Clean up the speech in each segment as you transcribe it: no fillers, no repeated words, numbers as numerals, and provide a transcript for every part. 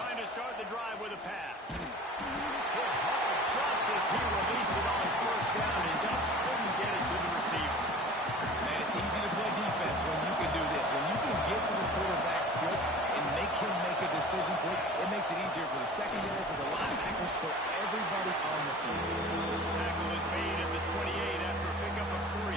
Trying to start the drive with a pass. Hit hard just as he released it on first down and just couldn't get it to the receiver. Man, it's easy to play defense when you can do this. When you can get to the quarterback quick and make him make a decision quick, it makes it easier for the secondary, for the linebackers, for everybody on the field. Tackle is made at the 28 after a pickup of 3.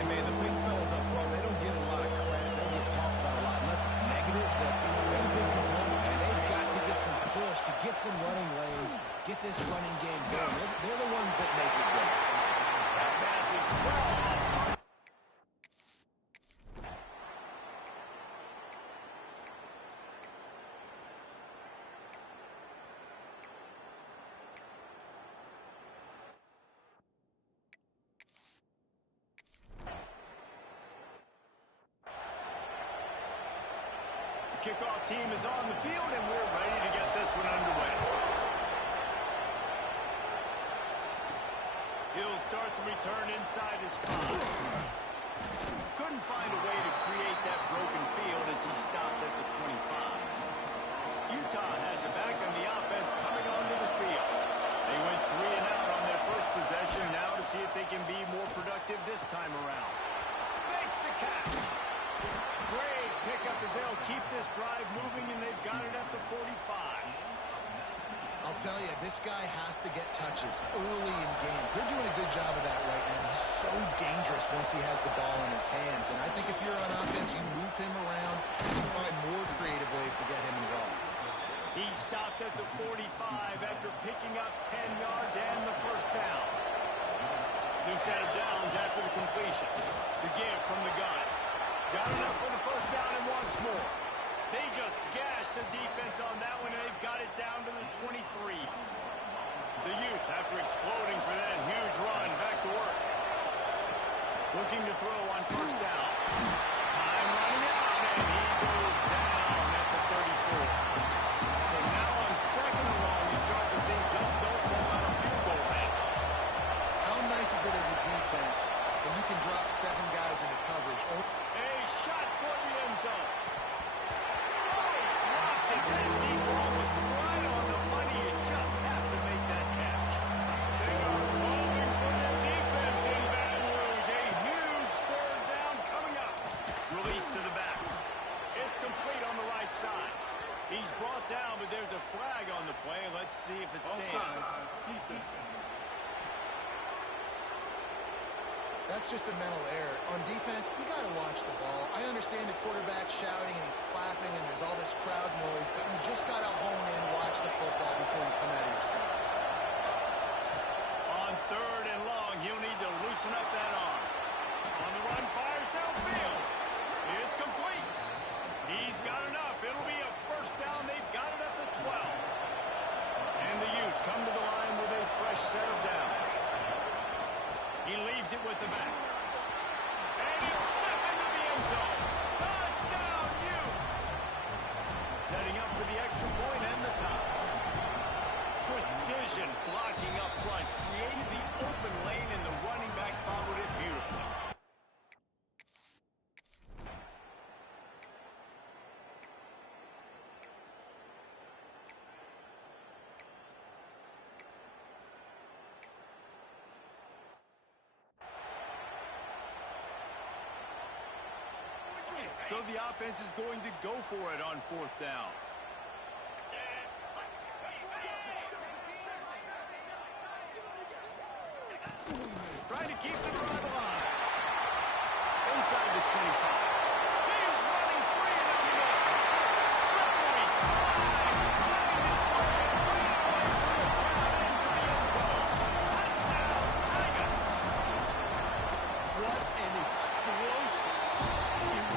And, man, the big fellas up front, they don't get a lot of credit. They don't get talked about a lot unless it's negative, but they're the big component, man. They've got to get some push, to get some running lanes, get this running game going. They're the ones that make it go. That pass is well off. Kickoff team is on the field, and we're ready to get this one underway. He'll start the return inside his spot. Couldn't find a way to create that broken field as he stopped at the 25. Utah has it back on the offense coming onto the field. They went 3 and out on their first possession, now to see if they can be more productive this time around. Makes the catch. Great pickup as they'll keep this drive moving, and they've got it at the 45. I'll tell you, this guy has to get touches early in games. They're doing a good job of that right now. He's so dangerous once he has the ball in his hands. And I think if you're on offense, you move him around, you find more creative ways to get him involved. He stopped at the 45 after picking up 10 yards and the first down. New set of downs after the completion. The give from the gun. Got enough for the first down and once more. They just gashed the defense on that one, and they've got it down to the 23. The Utes, after exploding for that huge run, back to work. Looking to throw on first down. Time running out, and he goes down at the 34. So now on second and long, you start to think just don't fall out of field goal range. How nice is it as a defense when you can drop 7 guys into coverage? A shot for the end zone. Oh, he dropped it. That deep ball was right on the money. You just have to make that catch. They are calling for their defense in Baton Rouge. A huge third down coming up. Release to the back. It's complete on the right side. He's brought down, but there's a flag on the play. Let's see if it stands. That's just a mental error. On defense, you got to watch the ball. I understand the quarterback shouting and he's clapping and there's all this crowd noise, but you just got to hone in, watch the football before you come out of your stance. On third and long, he'll need to loosen up that arm. On the run, fires downfield. It's complete. He's got enough. It'll be a first down. They've got it at the 12. And the Utes come to the line with a fresh set of downs. He leaves it with the back. And he'll step into the end zone. Touchdown, Utes! Setting up for the extra point and the tie. Precision blocking up front. Created the open lane, and the running back followed it beautifully. So the offense is going to go for it on fourth down. Trying to keep the drive alive. Inside the 25. He's running free and out the middle. Slippery slide. Finding his way right away from the crowd into the end zone. Touchdown, Tigers. What an explosive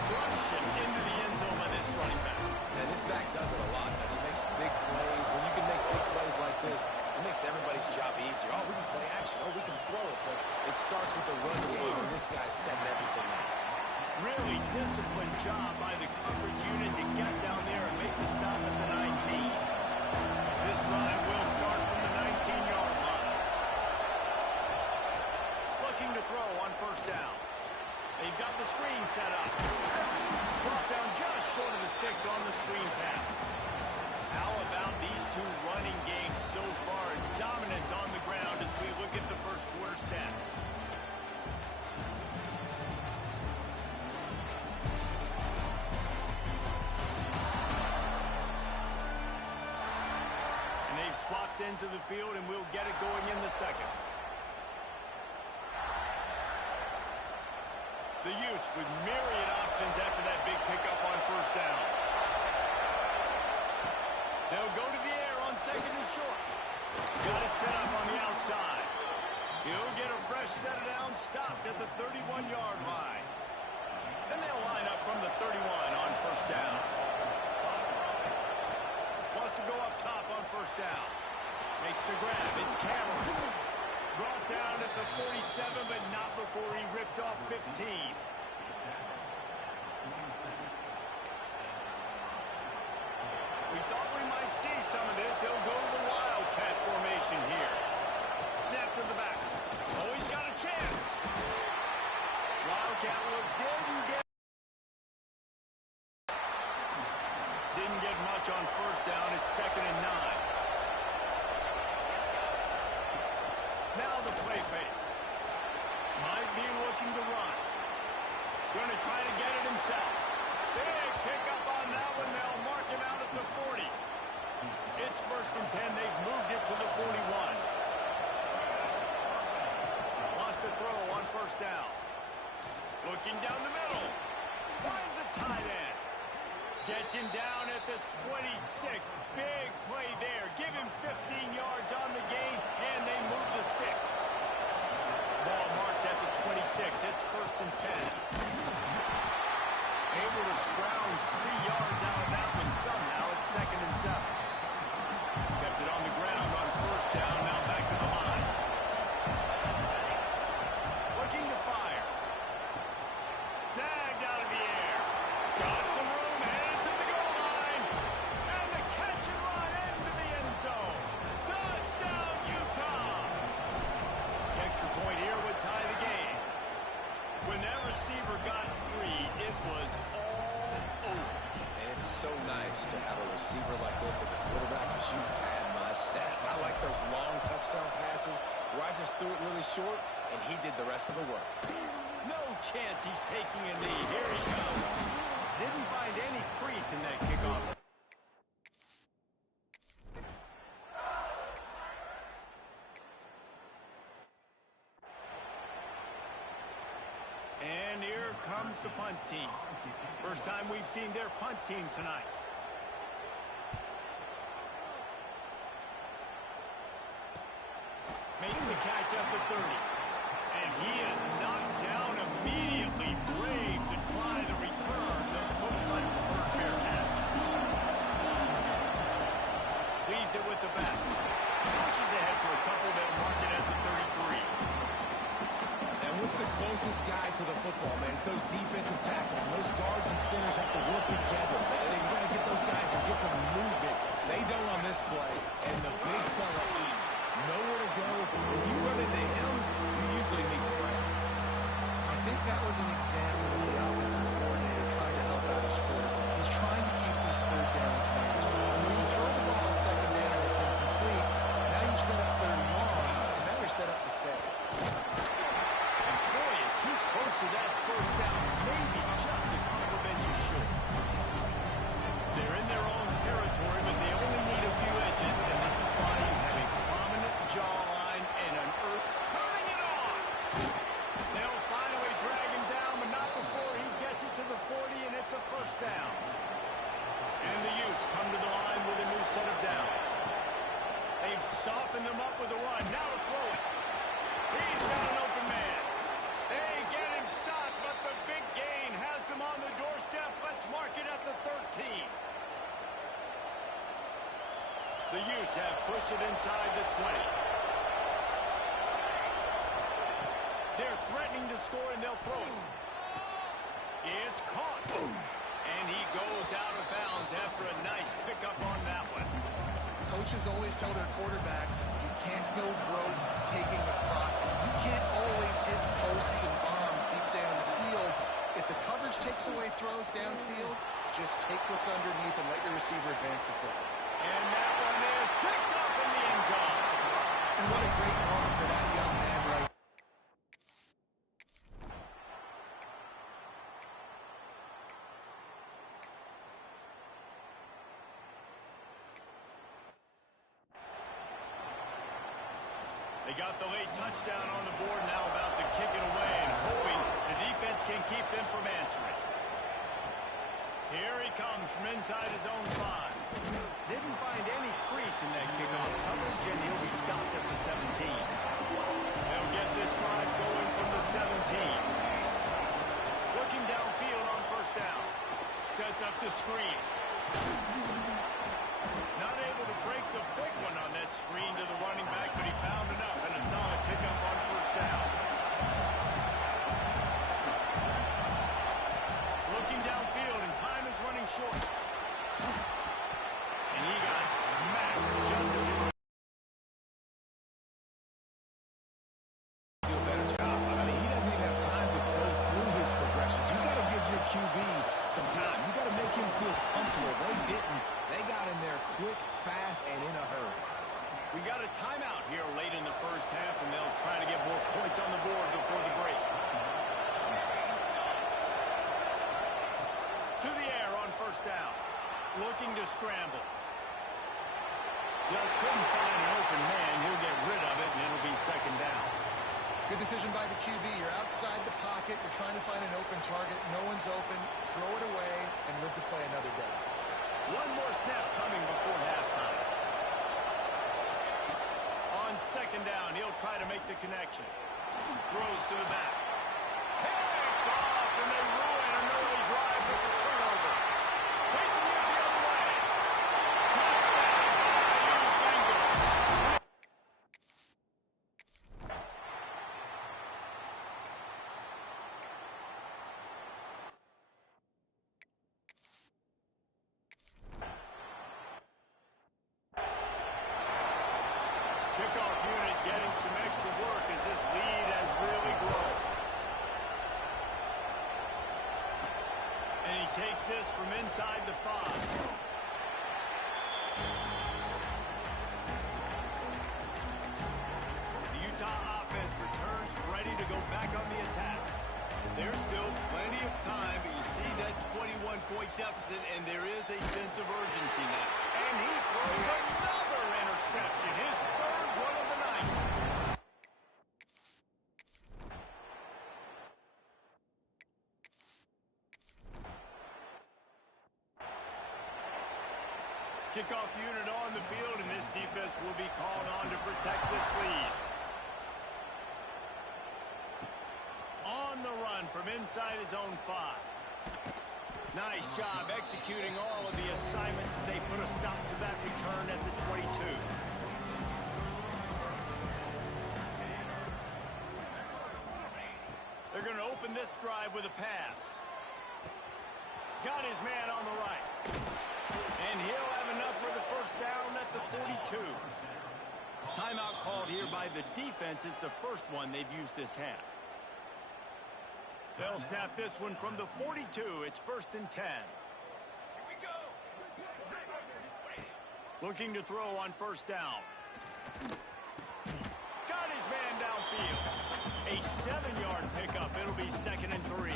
eruption into the end zone by this running back. And this back does it a lot. I mean, he makes big plays. When you can make big plays like this, it makes everybody's job easier. Oh, we can play action. Oh, we can throw it. But it starts with the run game, and this guy's setting everything up. Really disciplined job by the coverage unit to get down there and make the stop at the 19. This drive will start from the 19-yard line. Looking to throw on first down. They've got the screen set up. Brought down just short of the sticks on the screen pass. How about these two running games so far? Dominance on the ground as we look at the first quarter stats. And they've swapped ends of the field, and we'll get it going in the second. The Utes with myriad options after that big pickup on first down. They'll go to the air on second and short. Got it set up on the outside. He'll get a fresh set of downs, stopped at the 31-yard line. Then they'll line up from the 31 on first down. Wants to go up top on first down. Makes the grab. It's Cameron. Brought down at the 47, but not before he ripped off 15. We thought we might see some of this. They'll go to the Wildcat formation here. Snap to the back. Oh, he's got a chance. Wildcat look didn't get much on first down. It's 2nd and 9. Now the play fake. Might be looking to run. Going to try to get it himself. Big pickup on that one. They'll mark him out at the 40. It's 1st and 10. They've moved it to the 41. Lost a throw on first down. Looking down the middle. Finds a tight end. Gets him down at the 26. Big play there. Give him 15 yards on the gain, and they move the sticks. Ball marked at the 26. It's 1st and 10. Able to scrounge 3 yards out of that one somehow. It's 2nd and 7. Kept it on the ground on first down. Now back to the line. Looking to fire. Snagged out of the air. Got some room. Point here would tie the game. When that receiver got 3, it was all over. And it's so nice to have a receiver like this as a quarterback, because you had my stats. I like those long touchdown passes where I just threw it really short, and he did the rest of the work. No chance he's taking a knee. Here he comes. Didn't find any crease in that kickoff. And here comes the punt team. First time we've seen their punt team tonight. Makes the catch at the 30. And he is knocked down immediately. Brave to try the return. The coach might prefer a fair catch. Leaves it with the back. Pushes ahead for a couple. They'll mark it at the 33. What's the closest guy to the football, man? It's those defensive tackles, and those guards and centers have to work together. You got to get those guys and get some movement. They don't on this play, and the big fella eats. Nowhere to go. When you run into him, you usually meet the ground. I think that was an example of the offensive coordinator trying to help out his quarterback. He's trying to keep these 3rd downs manageable. When you throw the ball on 2nd down and it's incomplete, now you've set up 3rd and long, and now you're set up to fail. Close to that first down, maybe just a couple of inches short. They're in their own territory, but they only need a few edges, and this is why you have a prominent jawline and an earth turning it on. They'll finally drag him down, but not before he gets it to the 40, and it's a first down. And the Utes come to the line with a new set of downs. They've softened them up with a run. Now to throw it. He's got an open man. They get him stopped, but the big gain has them on the doorstep. Let's mark it at the 13. The Utes have pushed it inside the 20. They're threatening to score, and they'll throw it. It's caught. And he goes out of bounds after a nice pickup on that one. Coaches always tell their quarterbacks, you can't go broke taking the profit. You can't always hit posts and bombs deep down in the field. If the coverage takes away throws downfield, just take what's underneath and let your receiver advance the football. And that one is picked up in the end zone. And what a great moment for that young man right. They got the late touchdown on the board, now about to kick it away and hoping the defense can keep them from answering. Here he comes from inside his own 5. Didn't find any crease in that kickoff coverage, and he'll be stopped at the 17. They'll get this drive going from the 17. Looking downfield on first down. Sets up the screen. Not able to break the big one on that screen to the running back, but he found enough and a solid pickup on first down. Looking downfield, and time is running short. And he got smacked just as he was. Do a better job. I mean, he doesn't even have time to go through his progressions. You got to give your QB some time. You got to make him feel comfortable. They didn't. They got in there quick, fast, and in a hurry. We got a timeout here late in the first half, and they'll try to get more points on the board before the break. To the air on first down. Looking to scramble. Just couldn't find an open man. He'll get rid of it, and it'll be second down. Good decision by the QB. You're outside the pocket. You're trying to find an open target. No one's open. Throw it away and live to play another day. One more snap coming before halftime. On second down, he'll try to make the connection. Throws to the back. Picked off, and they ruin an early drive with the turnover. Taking it the other way. Touchdown, BYU Bengals. Kickoff unit getting some extra work as this lead has really grown. And he takes this from inside the 5. The Utah offense returns ready to go back on the attack. There's still plenty of time, but you see that 21-point deficit, and there is a sense of urgency now. And he throws another interception, his third one of the night. Kickoff unit on the field, and this defense will be called on to protect this lead. On the run from inside his own 5. Nice job executing all of the assignments as they put a stop to that return at the 22. They're going to open this drive with a pass. Got his man on the right. And he'll have enough for the first down at the 42. Timeout called here by the defense. It's the first one they've used this half. They'll snap this one from the 42. It's first and 10. Looking to throw on first down. Got his man downfield. A 7-yard pickup. It'll be second and 3.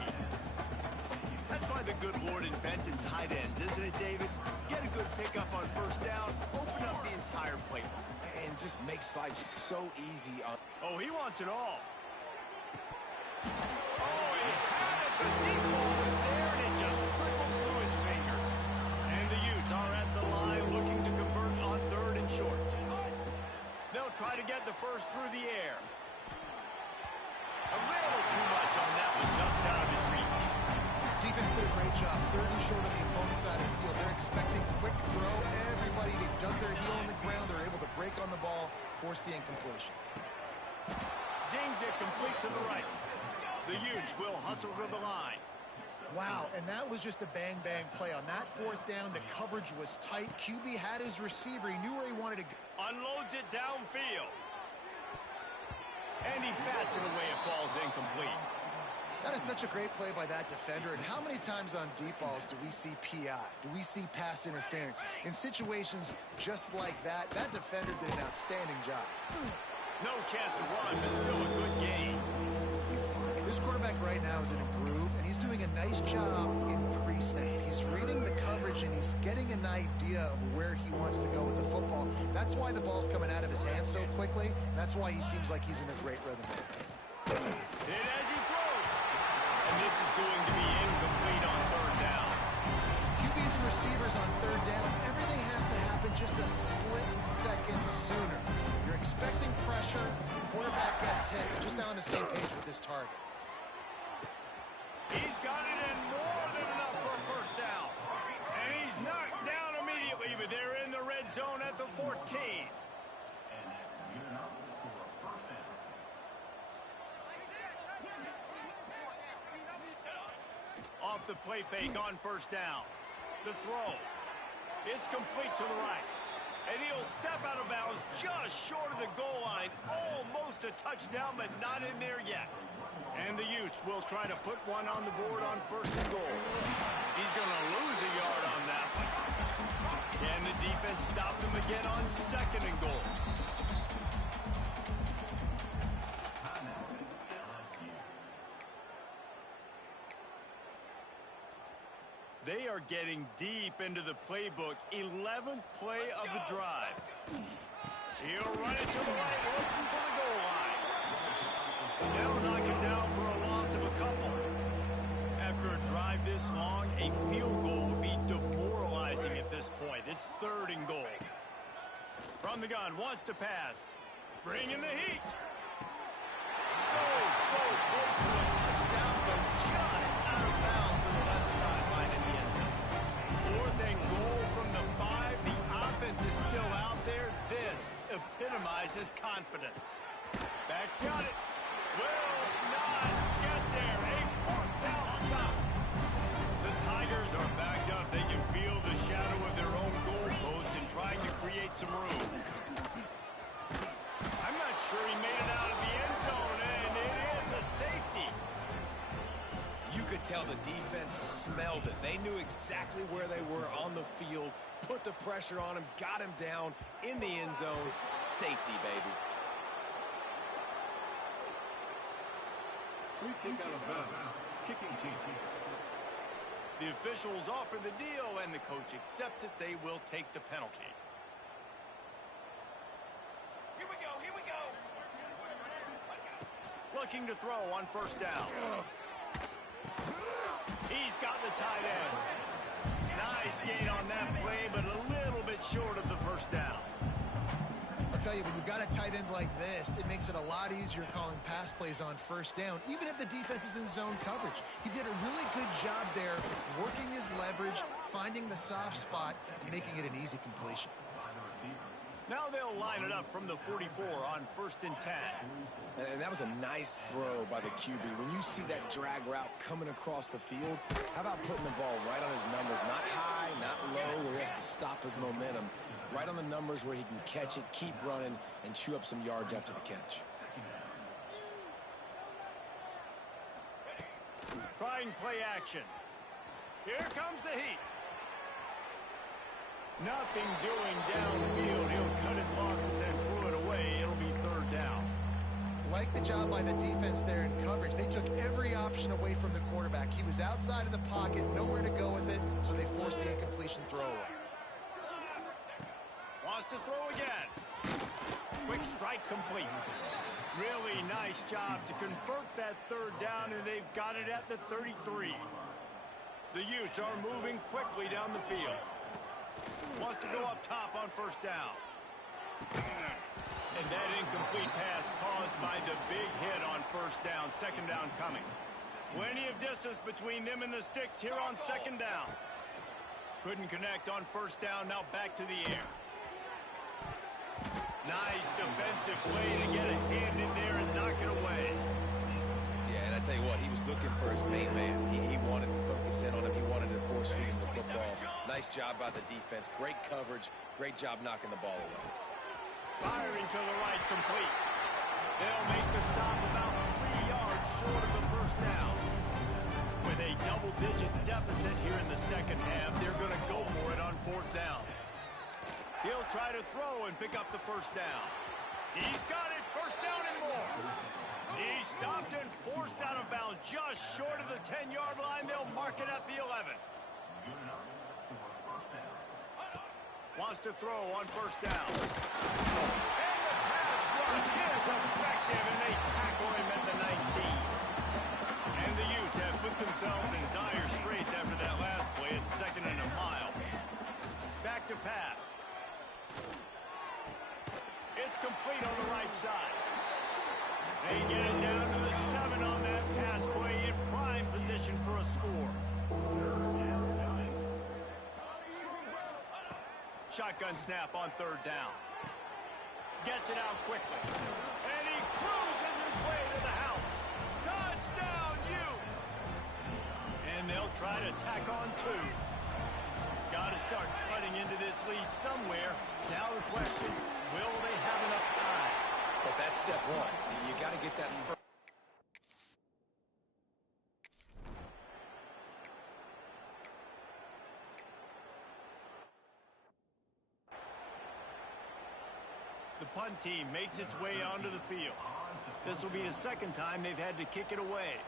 That's why the good Lord invented tight ends, isn't it, David? Get a good pickup on first down, open up the entire playbook. And just makes life so easy. Oh, he wants it all. Oh, he had it. The deep ball was there, and it just trickled through his fingers. And the Utes are at the line looking to convert on third and short. They'll try to get the first through the air. A little too much on that one, just out of his reach. Defense did a great job. 30 short on the opponent's side of the field. They're expecting quick throw. Everybody, they dug their heel on the ground. They're able to break on the ball, force the incompletion. Zings it complete to the right. The Utes will hustle to the line. Wow, and that was just a bang-bang play. On that fourth down, the coverage was tight. QB had his receiver. He knew where he wanted to go. Unloads it downfield. And he bats it away. It falls incomplete. That is such a great play by that defender. And how many times on deep balls do we see PI? Do we see pass interference? In situations just like that, that defender did an outstanding job. No chance to run, but still a good gain. This quarterback right now is in a groove, and he's doing a nice job in pre-snap. He's reading the coverage, and he's getting an idea of where he wants to go with the football. That's why the ball's coming out of his hands so quickly, and that's why he seems like he's in a great rhythm there. Hit as he throws. And this is going to be incomplete on third down. QBs and receivers on third down, everything has to happen just a split second sooner. You're expecting pressure, the quarterback gets hit, just now on the same page with this target. He's got it in more than enough for a first down. And he's knocked down immediately, but they're in the red zone at the 14. Off the play fake on first down. The throw. It's complete to the right. And he'll step out of bounds just short of the goal line. Almost a touchdown, but not in there yet. And the Utes will try to put one on the board on first and goal. He's going to lose a yard on that one. Can the defense stop them again on second and goal? They are getting deep into the playbook. 11th play of the drive. He'll run it to the right, looking for the goal line. They'll knock it down for a loss of a couple. After a drive this long, a field goal would be demoralizing at this point. It's third and goal. From the gun, wants to pass. Bringing the heat. So close to a touchdown, but just out of bounds to the left sideline in the end zone. Fourth and goal from the 5. The offense is still out there. This epitomizes confidence. Back's got it. Will not get there. A fourth down stop. The Tigers are backed up. They can feel the shadow of their own goalpost and trying to create some room. I'm not sure he made it out of the end zone, and it is a safety. You could tell the defense smelled it. They knew exactly where they were on the field, put the pressure on him, got him down in the end zone. Safety, baby. Free kick out of bounds. Kicking team. The officials offer the deal, and the coach accepts it. They will take the penalty. Here we go, here we go. Looking to throw on first down. He's got the tight end. Nice gain on that play, but a little bit short of the first down. I'll tell you, when you've got a tight end like this, it makes it a lot easier calling pass plays on first down, even if the defense is in zone coverage. He did a really good job there, working his leverage, finding the soft spot, and making it an easy completion. Now they'll line it up from the 44 on first and 10. And that was a nice throw by the QB. When you see that drag route coming across the field, how about putting the ball right on his numbers? Not high, not low, where he has to stop his momentum. Right on the numbers where he can catch it, keep running, and chew up some yards after the catch. Trying play action. Here comes the heat. Nothing doing downfield. He'll cut his losses and throw it away. It'll be third down. Like the job by the defense there in coverage. They took every option away from the quarterback. He was outside of the pocket, nowhere to go with it, so they forced the incompletion throwaway. Wants to throw again. Quick strike complete. Really nice job to convert that third down, and they've got it at the 33. The Utes are moving quickly down the field. Wants to go up top on first down. And that incomplete pass caused by the big hit on first down. Second down coming. Plenty of distance between them and the sticks here on second down. Couldn't connect on first down. Now back to the air. Nice defensive play to get a hand in there and knock it away. Yeah, and I tell you what, he was looking for his main man. He wanted to focus in on him. He wanted to force feed him the football. Nice job by the defense. Great coverage. Great job knocking the ball away. Firing to the right, complete. They'll make the stop about 3 yards short of the first down. With a double-digit deficit here in the second half, they're going to go for it on fourth down. He'll try to throw and pick up the first down. He's got it, first down and more. He's stopped and forced out of bounds just short of the 10-yard line. They'll mark it at the 11. Wants to throw on first down. And the pass rush is effective, and they tackle him at the 19. And the Utes have put themselves in dire straits after that last play. It's 2nd and a mile. Back to pass. It's complete on the right side. They get it down to the 7 on that pass play in prime position for a score. Shotgun snap on third down. Gets it out quickly. And he cruises his way to the house. Touchdown, Utes! And they'll try to tack on 2. Got to start cutting into this lead somewhere. Now the question, will they have enough time? But that's step one. You got to get that first. The punt team makes its way onto the field. This will be the second time they've had to kick it away.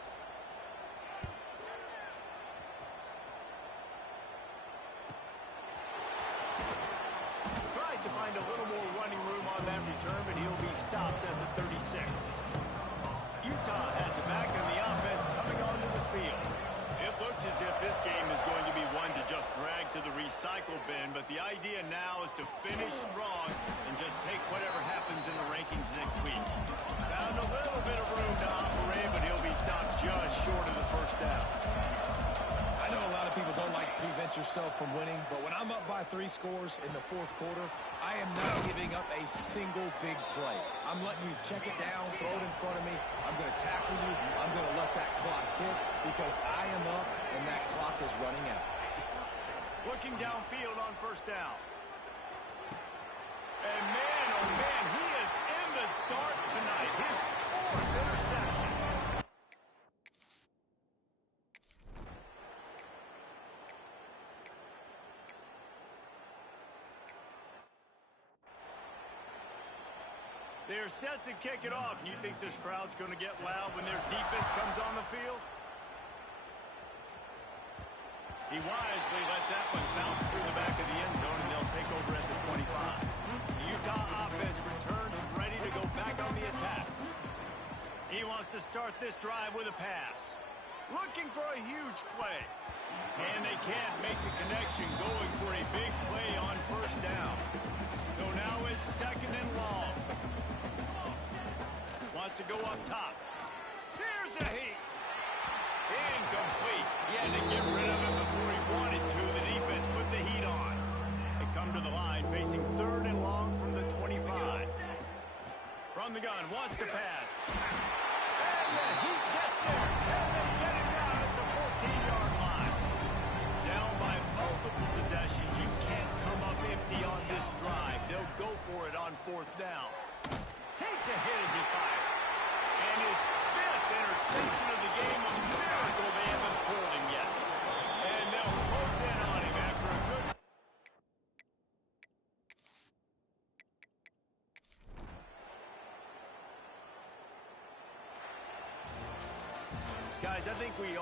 Tries to find a little more running room on that return, but he'll be stopped at the 36. Utah has it back on the offense coming onto the field. It looks as if this game is going to be one to just drag to the recycle bin, but the idea now is to finish strong and just take whatever happens in the rankings next week. Found a little bit of room to operate, but he'll be stopped just short of the first down. I know a lot of people don't like prevent yourself from winning, but when I'm up by 3 scores in the fourth quarter, I am not giving up a single big play. I'm letting you check it down, throw it in front of me. I'm going to tackle you. I'm going to let that clock tick because I am up and that clock is running out. Looking downfield on first down. And man, oh man, he is in the dark tonight. His 4th interception. They're set to kick it off. You think this crowd's going to get loud when their defense comes on the field? He wisely lets that one bounce through the back of the end zone, and they'll take over at the 25. The Utah offense returns ready to go back on the attack. He wants to start this drive with a pass. Looking for a huge play. And they can't make the connection, going for a big play on first down. So now it's 2nd and long. Wants to go up top. Here's a heat. Incomplete. He had to get rid of it before he wanted to. The defense put the heat on. They come to the line facing 3rd and long from the 25. From the gun, wants to pass. And the heat gets there. And they get it down at the 14-yard line. Down by multiple possessions. You can't come up empty on this drive. They'll go for it on 4th down. Takes a hit as he fires. And his 5th interception of the game. A miracle they haven't pulled him yet. And they'll close in on him after a good... Guys, I think we all...